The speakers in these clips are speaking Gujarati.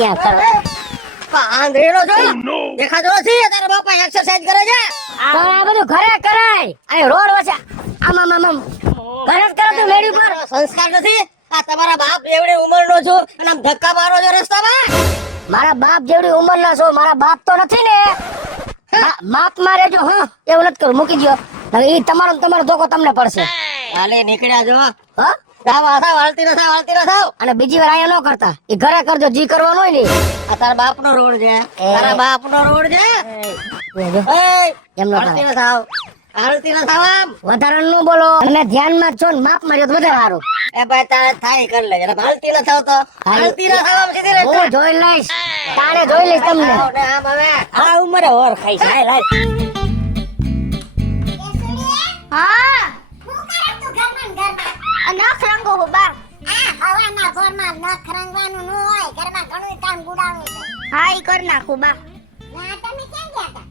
ક્યાં કરો આંધળીનો છો દેખાતો નથી તારા બાપા એક્સરસાઇઝ કરે છે તો આ બધું ઘરે કરાય આ રોડ વચ્ચે આમ ઘરે જ કરો તું મેડી પર સંસ્કાર નથી આ તમારા બાપ એવડી ઉંમરનો છો અને આમ ધક્કા મારો છો રસ્તામાં મારા બાપ જેવડી ઉંમરના છો મારા બાપ તો નથી ને માપ મારે જો હા એવું નથી કરું મૂકી દો હવે ઈ તમારો ધોકો તમને પડશે હાલે નીકળ્યા જો હા થાવ હાલતી ન થાવ અને બીજી વાર આયા ન કરતા ઈ ઘરે કરજો જી કરવાનું હોય ને આ તારા બાપનો રોડ છે તારા બાપનો રોડ છે એમ ન હાલતી ન થાવ આમ વધારે નું બોલો અને ધ્યાનમાં છો ને માપ માર્યો તો વધારે સારું એ ભાઈ તારે થાય કરી લે હાલતી ન થાવ તો હાલતી ન થાવ આમ સીધી રેખા. હું જોઈ લઈશ તારે જોઈ લઈશ તમને આવ ને આમ હવે આ ઉંમરે ઓર ખાઈ છે હાલ હા હું કરે તું ઘરમાં નખ રંગો હો બા હવાના ઘરમાં નખ રંગવાનું ન હોય ઘરમાં ઘણું કામ ગુડાવવું છે હા ઈ કર નાખું બા ના તમે ક્યાં ગયા હતા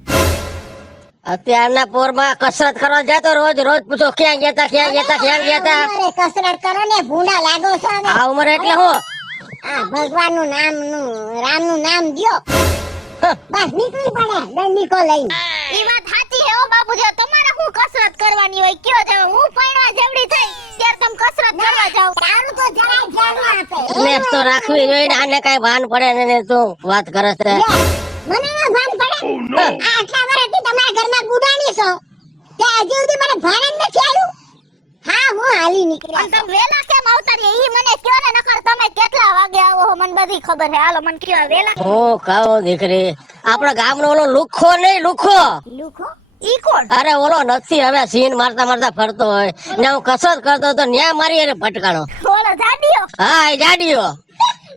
અત્યારના પોરમાં કસરત કરવા જતો રોજ પૂછો ક્યાં ગયા તા અરે કસરત કરો ને ભૂંડા લાગો છો ને આ ઉંમરે એટલે હું આ ભગવાનનું રામનું નામ દ્યો બસ નીકળી પડે દંડીકો લઈને ઈ વાત સાચી હે ઓ બાપુજી તમારે હું કસરત કરવાની હોય કયો જાવ હું પૈણા જેવડી થઈ ત્યારે તમે કસરત કરવા જાવ તારું તો જરાય ધ્યાન ના આપે ને તો રાખવી જોઈએ ને આને કઈ ભાન પડે ને તું વાત કરે છે મને ના ભાન પડે આ આટલા વર્ષથી તમારા ઘરમાં ગુડાણી છો તે હજી સુધી મને ભાન જ નથી આવ્યું હા હું હાલી નીકળ્યા અને તમે વેલા કેમ આવતા રે ઈ મને કયો ને નકર તમે કેટલા વાગે આવો હો મને બધી ખબર હે હાલો મને કયો વેલા હું કહું દીકરી આપણા ગામનો ઓલો લુખો નહીં લુખો લુખો ઈ કોણ અરે ઓલો નથી હવે સીન મારતા ફરતો હોય ને હું કસરત કરતો તો ન્યા મારી એને ફટકાણો ઓલો જાડિયો હા એ જાડિયો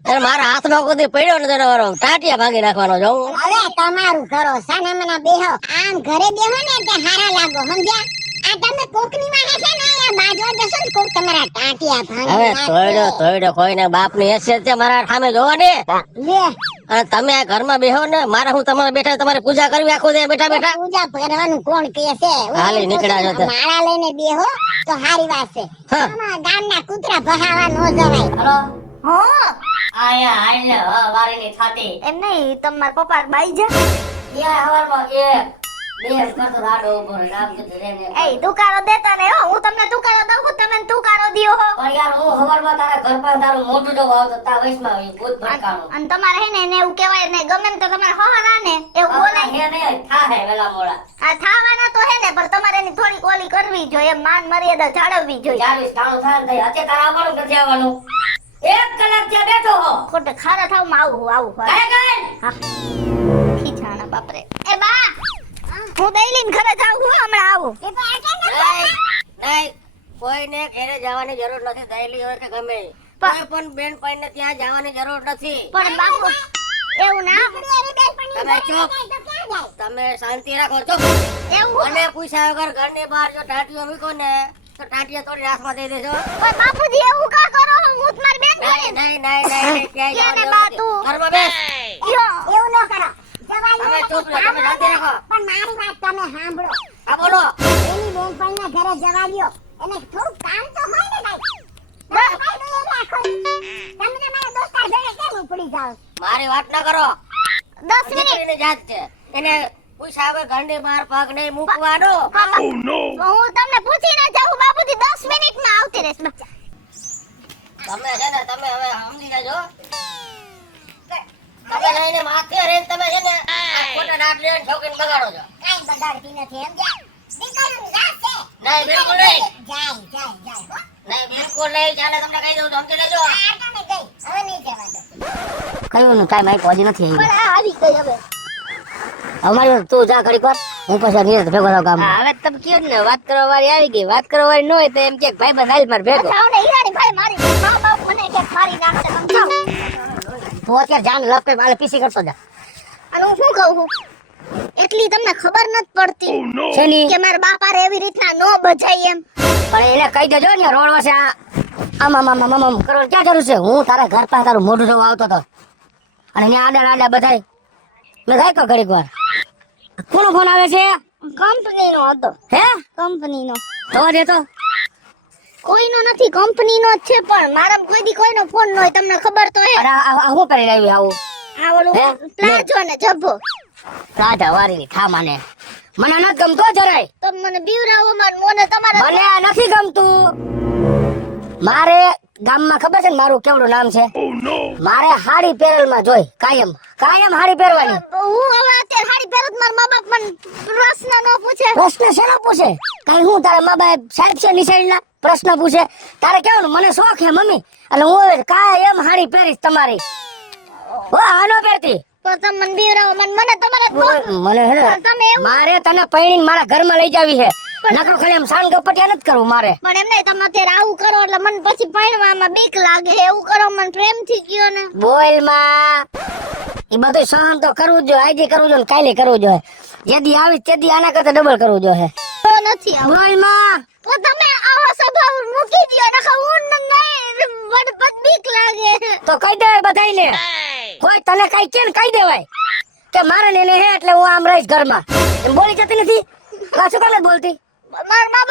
અને મારા હાથમાં કોઈ પડ્યો ને તેનો વારો ટાટિયા ભાગી નાખવાનો જો હવે તમારું કરો સાના મના બેહો આમ ઘરે બેહો ને તે હારા લાગો સમજ્યા આ તમે કોકની માં છે ને આ બાજવા જશો ને કોક તમારા ટાટિયા ભાંગી હવે તોયડો કોઈને બાપ ની હેસિયત છે મારા સામે જોવો ને લે અને તમે આ ઘરમાં બેહો ને મારે હું તમારે બેઠા તમારે પૂજા કરવી આખો દે બેઠા પૂજા કરવાનું કોણ કહે છે હાલી નીકળ્યા છો તે. માળા લઈને બેહો તો હારી વાત છે હા. આમાં ગામના કૂતરા ભહાવા નો જવાય હલો હો આયા હાલે વારીની થાતી એમ નહીં તમાર પપ્પા બાઈ જા યા હવારમાં એ બે કરતો રાડો ઉભો રહે રામ કીધું રે ને એ તુકારો દેતા ને હો હું તમને તુકારો દઉં છું તમે તુકારો દિયો હો પણ યાર હું હવારમાં તારા ઘર પર તારું મોઢું જો આવતો તા વયસમાં હોય ભૂત ભટકાણું અને તમારે હે ને એવું કહેવાય ને ગમે ને તો તમારે હવાના ને એવું બોલાય હે ને થા હે વેલા મોડા આ થાવાના તો હે ને પણ તમારે એની થોડી ઓલી કરવી જોઈએ માન મર્યાદા જાળવવી જોઈએ 40 ટાણું થાય ને અત્યારે તારા આવવાનું નથી આવવાનું 1 કલાક ત્યાં બેઠો હો ખોટે ખારા થાવમાં આવું કાય કાય હા ખીચાણા બાપરે એ બા હું દઈલીન ઘરે જાઉં હું હમણાં આવું નહીં કોઈને ઘરે જવાની જરૂર નથી દહેલી હોય કે ગમે કોઈ પણ બેન પાઈને ત્યાં જવાની જરૂર નથી પણ બાપુ એવું ના તમે ચૂપ તમે શાંતિ રાખો છો એવું અને પૂછ્યા વગર ઘરની બહાર જો ટાટીઓ મૂકો ને તો ટાટીઓ તોડી હાથમાં દઈ દેજો પણ બાપુજી એવું કા કરો હું તમારી બેન નહીં ક્યાંય એને જવાની બા જરૂર તું. નથી. ઘરમાં બેસ એવું ન કરો તમે ચૂપ રહો તમે શાંતિ રાખો પણ મારી વાત તમે સાંભળો હા બોલો એની બેનપણીના ઘરે જવા દ્યો એને થોડું કામ તો હોય ને ભાઈ ભાઈ એમ રાખો તમને મારા દોસ્તાર ભેળે કેમ ઉપડી જાવ મારી વાત ના કરો 10 મિનિટ દીકરીની જાત છે એને પૂછ્યા વગર ઘરની બહાર પગ નહીં મૂકવાનો હું તમને પૂછીને જાઉં બાપુજી 10 મિનિટમાં આવતી રહીશ તમે છે ને તમે હવે સમજી જાજો તમે લઈને માથે રહીને તમે છે ને આ ખોટા દાંત લઈને છોકરીને બગાડો છો કાઈ બગાડતી નથી એમ જા દીકરીનું જાત છે નહીં બિલકુલ નહીં જાય હો નહીં બિલકુલ નહીં ચાલે તમને કહી દઉં છું સમજી લેજો આ તમે ગઈ હવે નહીં જવા દો કયું નું ટાઈમ આપ્યો હજી નથી પણ આ આવી ગઈ હવે અમારી તું જા ઘડીક વાર હું પછી નીરજ ભેગો થાવ ગામ હવે તમે કયો ને વાત કરવા વાળી આવી ગઈ વાત કરવા વાળી ન હોય તો એમ કે ભાઈ બંધ હાલ માર ભેગો જાવ ને હીરાની ભાઈ મારી મા બાપ મને કે મારી નાખશે સમજાવ તું અત્યારે જાન લપ કે મારે પીસી કરતો જા અને હું શું કહું છું એટલી તમને ખબર નથી પડતી શેની કે મારા બાપા રે એવી રીતના નો બજાય એમ પણ એને કહી દેજો ને રોડ વસે આમ કરો ક્યાં જરૂર છે હું તારા ઘર પાસે તારું મોઢું જોવા આવતો હતો અને અહીંયા આડા બધાય મેં જાય તો ઘડીક વાર કોનો ફોન આવે છે કંપનીનો હતો હે કંપનીનો તો દે તો કોઈનો નથી કંપનીનો જ છે પણ મારા કોઈ દી કોઈનો ફોન ન હોય તમને ખબર તો હે અરે આ હું કરી રહ્યું આવું આ ઓલું હે? પ્લાઝો ને જબ્બો રાધા વારી થા મને નથી ગમતો જરાય. તો મને બીવરાવો મને તમારા મને આ નથી ગમતું. મારે ગામમાં ખબર છે ને મારું કેવડું નામ છે? મારે હાડી પહેરેલમાં જોઈ કાયમ હાડી પહેરવાની. હું હવે અત્યારે સાડી પહેરું મારા મા બાપ મને પ્રશ્ન ન પૂછે. પ્રશ્ન શેનો પૂછે? કઈ હું તારા મા બાપ સાહેબ છે નિશાળના પ્રશ્ન પૂછે? તારે કેવાનું મને શોખ હે મમ્મી એટલે હું હવે કાયમ હાડી પહેરીશ તમારી. હો આનો પહેરતી તો તમે મને બીવરાવો મને તમારા મને હે ને, તમે એવું મારે તને પૈણીને મારા ઘરમાં લઈ જાવી છે. નકરો ખાલી આમ સાન ગપટિયા નથી કરવું મારે. પણ એમ નહીં તમે અત્યારે આવું કરો એટલે મને પછી પરણવામાં બીક લાગે એવું કરો મને પ્રેમથી કયો ને બોલ માં એ બધું સહન તો કરવું જ જોઈએ. આજે કરવું જોઈએ ને કાલે કરવું જોઈએ. જેદી આવી તેદી આના કરતા ડબલ કરવું જોઈએ. તો નથી આવું બોલ માં તો તમે આવો સ્વભાવ મૂકી દો નકર હું નહીં વડપત બીક લાગે તો કહી દેવાય બધાયને. કોઈ તને કઈ કે ને કહી દેવાય કે મારે ને એને હે એટલે હું આમ રહીશ ઘરમાં. એમ બોલી જતી નથી કાશું કાલે બોલતી. માર મા બાપ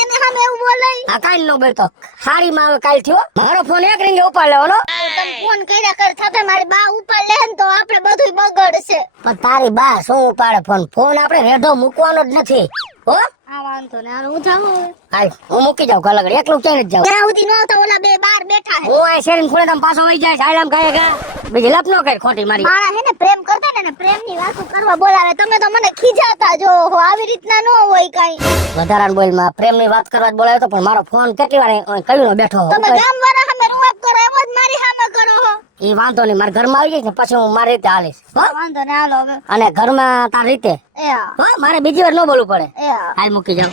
એને સામે એવું બોલે આ કાલ નો બોલતો હારી માં કાલ થયો. મારો ફોન એક રીંગે ઉપાડ લેવાનો. તમે ફોન કર્યા કર થતે મારી બા ઉપર લે ને તો આપણે બધુંય બગડશે. પણ તારી બા શું ઉપાડે ફોન આપણે રેઢો મૂકવાનો જ નથી. હો આ વાંધો ને હાલો હું જાઉં હવે. હાલ હું મૂકી જાઉં કલગડ એકલું ક્યાં જ જાઉં. ત્યાં સુધી ન આવતા ઓલા બે બાર બેઠા હે. હું આ શેરીન ખૂણે તમ પાછો વઈ જાય હાલ આમ ગાય ગા બીજી લપ નો કર ખોટી મારી. મારા હે ને પ્રેમ કરતા ને પ્રેમની વાતો કરવા બોલાવે તમે તો મને ખીજાતા જો હો આવી રીતના ન હોય કાઈ. વધારાને બોલ માં પ્રેમની વાત કરવા જ બોલાવ્યો તો પણ મારો ફોન કેટલી વાર કયું બેઠો. તમે ગામ વાળા સામે રૂઆબ કરો એમ જ મારી સામે કરો હો. એ વાંધો નહીં મારા ઘરમાં આવી જાય ને પછી હું મારી રીતે હાલીશ. હો વાંધો ને હાલો હવે અને ઘરમાં તાર રીતે એ હા હો મારે બીજી વાર ન બોલવું પડે. એ હા હાલ મૂકી જાઉં.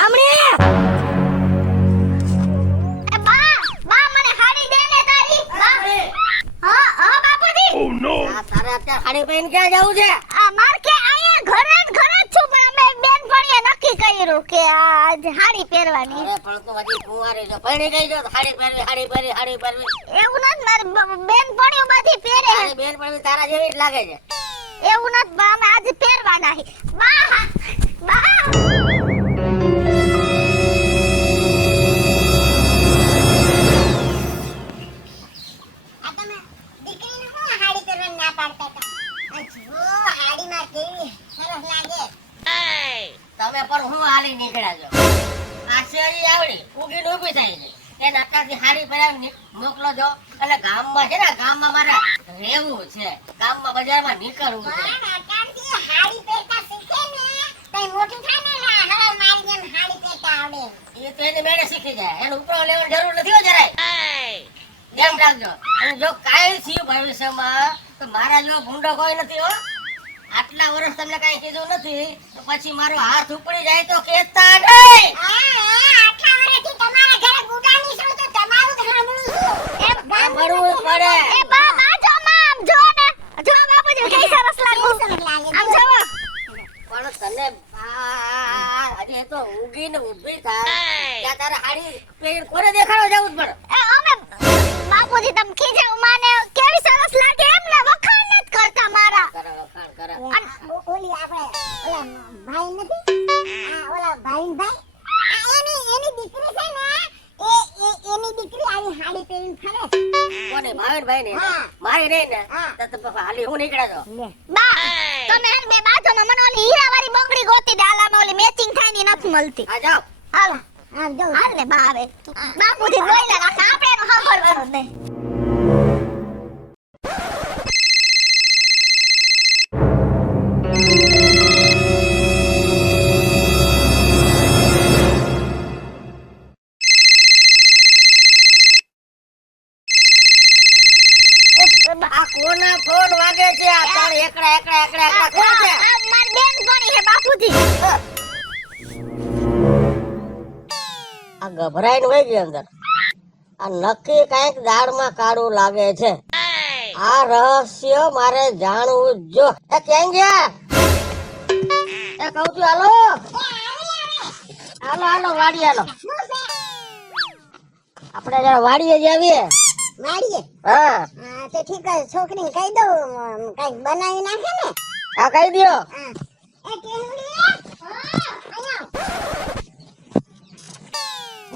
આમણી એ બા મને હાડી દે ને તારી બા. હા હા બાપુજી આ તારે અત્યારે હાડી પહેરીને ક્યાં જવું છે? આ માર કે આયા ઘરે જ છું પણ અમે બેનપણીએ નક્કી કર્યું કે આજ હાડી પહેરવાની. અરે પણ તું હજી કુંવારી છો. પરણી ગઈ છો તો હાડી પહેરવી. એવું નથી મારી બેનપણીઓ બધી પહેરે તારી બેન પણ તારા જેવી જ લાગે છે. એવું નથી બા અમે આજે પહેરવાના હી બા બા આ તમે દીકરીને શું હાડી પહેરવાની ના પાડતા હતા આ જો હાડીમાં કેવી સરસ લાગે તમે પણ હું હાલી નીકળ્યા છો. આ શેરી આવડી ઉગીને ઊભી થઈ છે. એ નકાથી હાડી પહેરાવી મોકલો છો અને ગામમાં છે ને ગામમાં મારે રહેવું છે. ગામમાં બજારમાં નીકળવું છે. કાંતી હાડી પહેરતા શીખે ને તઈ મોટી થાય ને હવે મારી જેમ હાડી પહેરતા આવડે એ તો એની મેળે શીખી જાય. એને ઉપરો લેવાની જરૂર નથી હો જરાય. ધ્યાન રાખજો. અને જો કાંઈ થયું ભવિષ્યમાં તો મારા જેવો ભૂંડો કોઈ નથી હો. આટલા વર્ષ તમને કાંઈ કીધું નથી તો પછી મારો હાથ ઉપડી જાય તો કહેતા નહીં. આટલા વર્ષથી તમારા ઘરે ગુડાની છું તો તમારું સાંભળું છું એમ સાંભળવું પડે. એ બા બાજો માં આમ જો ને જો બાપુજી કઈ સરસ લાગુ આમ જોવો પણ તને હજી તો ઊંઘીને ઊભી થાય ત્યાં તારે હાડી પહેરીને કોને દેખાડો જવું જ પડે. એ અમે બાપુજી તમે ખીજાવ માને કેવી સરસ લાગે એમ ને વખાણ નથી કરતા મારા કરે વખાણ કરે. ઓલી આપણે ઓલા ભાઈ નથી આ ઓલા ભાઈ એની દીકરી છે ને એની દીકરી આવી હાડી પહેરીને ફરે કોને ભાવેનભાઈ ને હા. મારી નહીં ને હા. તો હાલી હું નીકળ્યા છો. બા તમે હે બે બાજુમાં મને ઓલી હીરાવાળી બંગડી ગોતી દે આલામાં ઓલી મેચિંગ થાય ની નથી મળતી આ જાઓ. હાલ હાલ જો હાલ ને બા આવે બાપુજી બોલ્યા રાખે આપણે એનું સાંભળવાનું નહીં આ કોના ફોન વાગે છે? આ તાર એકડા કોણ છે? માર બેન કોની હે બાપુજી આ ગભરાઈને વહી ગઈ અંદર. આ નક્કી કઈક દાળમાં કાળું લાગે છે. આ રહસ્ય મારે જાણવું જ જો. એ ક્યાં ગયા? એ કહું છું હાલો વાડી હાલો. આપણે જરા વાડીએ જ આવીએ. વાડીએ હા હા તો ઠીક છે છોકરીને કહી દઉં કઈક બનાવી નાખે ને આ કહી દ્યો. એ કેવડી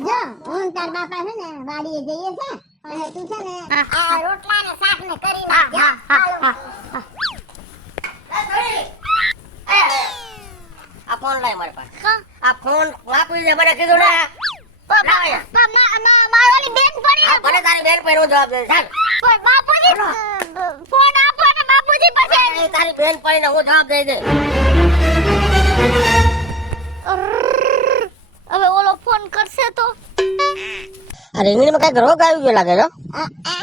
જો હું તાર બાપા છે ને વાડીએ જઈએ છે અને તું છે ને આ રોટલા ને શાક ને કરી નાખ. આ ફોન લાય મારી પાસે. હા. આ ફોન વાપરી દે મને કીધું ને. મારોની બેન પડી આ ભલે તારી બેન પર હું જવાબ દઈશ. ચાલ. પણ બાપુજી ફોન આપો ને બાપુજી પછી એ તારી બેન પડીને હું જવાબ દઈ દે. હવે ઓલો ફોન કરશે તો આ રીંગણીમાં કઈક રોગ આવી ગયો લાગે છે.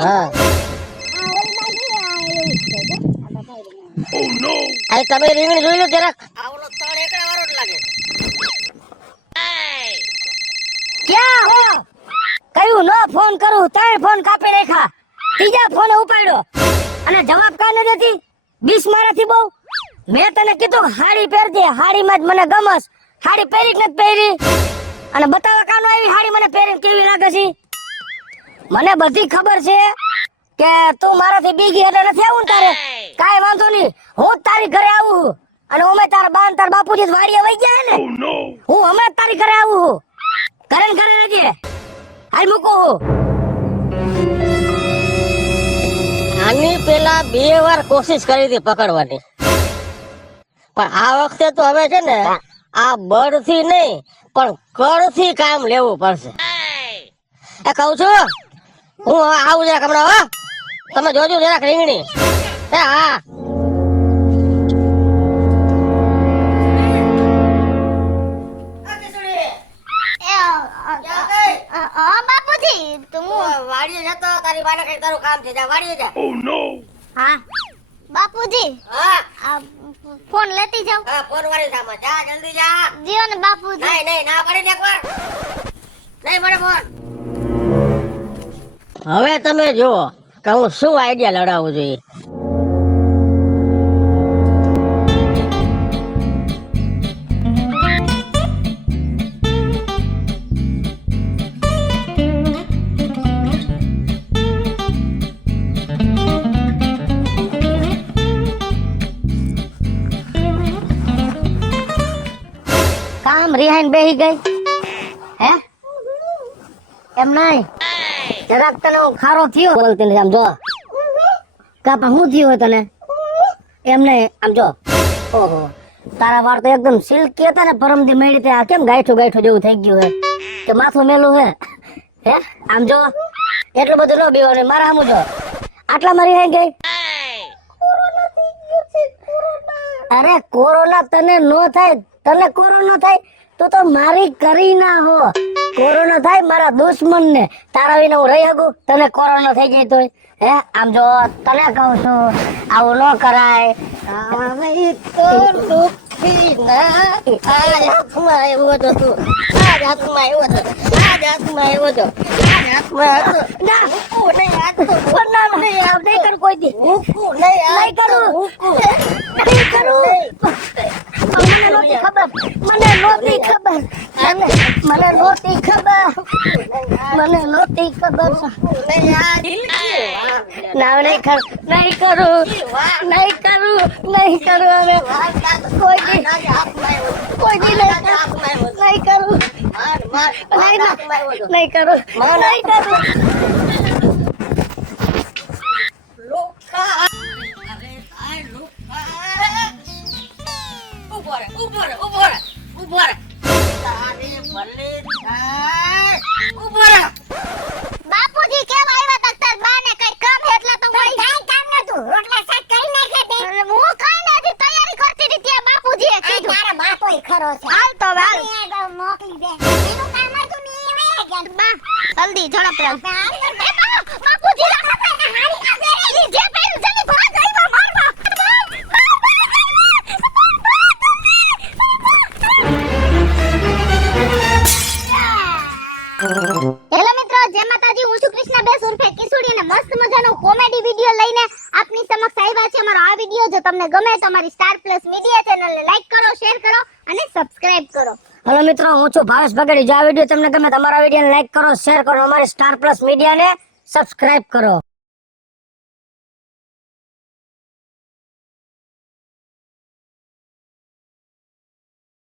હા. આ તમે રીંગણી જોઈ લો જરાક. આ ઓલો તળ એકડા વાળો જ લાગે. ક્યાં હો? કયું નો ફોન કરું, 3 ફોન કાપી નાખ્યા, ત્રીજા ફોને ઉપાડ્યો અને જવાબ કા ન દેતી? બીસ મારાથી બહુ. મેં તને કીધું હાડી પહેરજે, હાડીમાં જ મને ગમસ. હાડી પહેરી કે નથી પહેરી? અને બતાવવા કાનો આવી હાડી મને પહેરીને કેવી લાગે છે? મને બધી ખબર છે કે તું મારાથી બીગી એટલે નથી આવું ને તારે. કાંઈ વાંધો નહીં, હું જ તારી ઘરે આવું છું. અને અમે તારા બા ને તારા બાપુજી વાડીએ વઈ ગયા ને, હું હમણાં જ તારી ઘરે આવું છું. ઘરે ને ઘરે રહેજે. હાલ મૂકું હું. આની પેલા 2 વાર કોશિશ કરી હતી પકડવાની, પણ આ વખતે તો હવે છે ને આ બળથી નહીં પણ કળથી કામ લેવું પડશે. એ કહું છું હું હવે આવું જરાક હમણાં. હો તમે જોજો જરાક રીંગણી. એ હા. બાપુજી તો હું વાડીએ જતો તારી બાને કઈ તારું કામ છે. જા વાડીએ જા. હા બાપુજી હા આ ફોન લેતી જાવ. હા ફોન વાળી સામે જા, જલ્દી જા. જીઓ ને બાપુજી. નહીં નહીં ના પડે ને એકવાર. નહીં મળે ફોન. હવે તમે જુઓ કે હું શું આઈડિયા લડાવવું જોઈએ. કામ રિહાઈન બેહી ગઈ હે? એમ નહીં, જરાક તને હું ખારો થયો બોલતી નથી. આમ જો કા પણ શું થયું હોય તને? એમ નહીં, આમ જો. ઓહો, તારા વાળ તો એકદમ સિલ્કી હતા ને, પરમથી મેળી તે આ કેમ ગાયઠું ગાયઠું જેવું થઈ ગયું હે? કે માથું મેલું હે? હે આમ જો, એટલું બધું ન બીવાનું. મારા સામું જો, આટલા મારી હે ગઈ. અરે કોરોના તને નો થાય, તને કોરોના થાય તો તો મારી કરી ના હો. કોરોના થાય મારા દુશ્મન ને, તારા વિના હું રહી શકું? તને કોરોના થઈ જાય તોય? હે આમ જો, તને કહું છું આવું ન કરાય. તો દુઃખી ના આ હાથમાં આવ્યો હતો તું. આ હાથમાં આવ્યો હતો. આ હાથમાં આવ્યો હતો. આ હાથમાં હતો. ના, મૂકું નહીં હાથ તો. ના, નહીં કરું કોઈ દી. મૂકું નહીં હાથ નહીં કરું. તો. મૂકું નહીં કરું. મને નહોતી ખબર, મને નહોતી ખબર, મને નહોતી ખબર, મને નહોતી ખબર. નહીં આ દિલકી ના, નહીં કરું, નહીં કરું, નહીં કરું, નહીં કરું. હવે કોઈ દી, કોઈ દી નહીં કરું, નહીં કરું, નહીં કરું, નહીં કરું. બાપુજી કેવા આવ્યા તા તાર બાને કઈ કામ હે એટલે તો હું કાઈ કામ નતું. રોટલા શાક કરી નાખે બે. હું કાઈ નથી તૈયારી કરતી હતી ત્યાં બાપુજીએ કીધું. તારા બાપોય ખરો છે. હાલ તો હાલ. મોકલી દે. એનું કામ હતું ને એ વયા ગયા. બા જલ્દી ઝડપ રાખ. બાપુજી હારી આગળ જે પેલું જલ્દી ભાગ આવ્યો મારવા. હેલો મિત્રો, જય માતાજી. હું છું કૃષ્ણા બેસ ઉર્ફે કિશોરી અને મસ્ત મજાનો કોમેડી વિડિયો લઈને આપની સમક્ષ આવ્યા છે. અમારો આ વિડિયો જો તમને ગમે તો અમારી સ્ટાર પ્લસ મીડિયા ચેનલને લાઈક કરો, શેર કરો અને સબસ્ક્રાઇબ કરો. હેલો મિત્રો, હું છું ભાવેશ બગડી. જો આ વિડીયો તમને ગમે તમારા વિડીયોને લાઈક કરો, શેર કરો, અમારી સ્ટાર પ્લસ મીડિયાને સબસ્ક્રાઇબ કરો.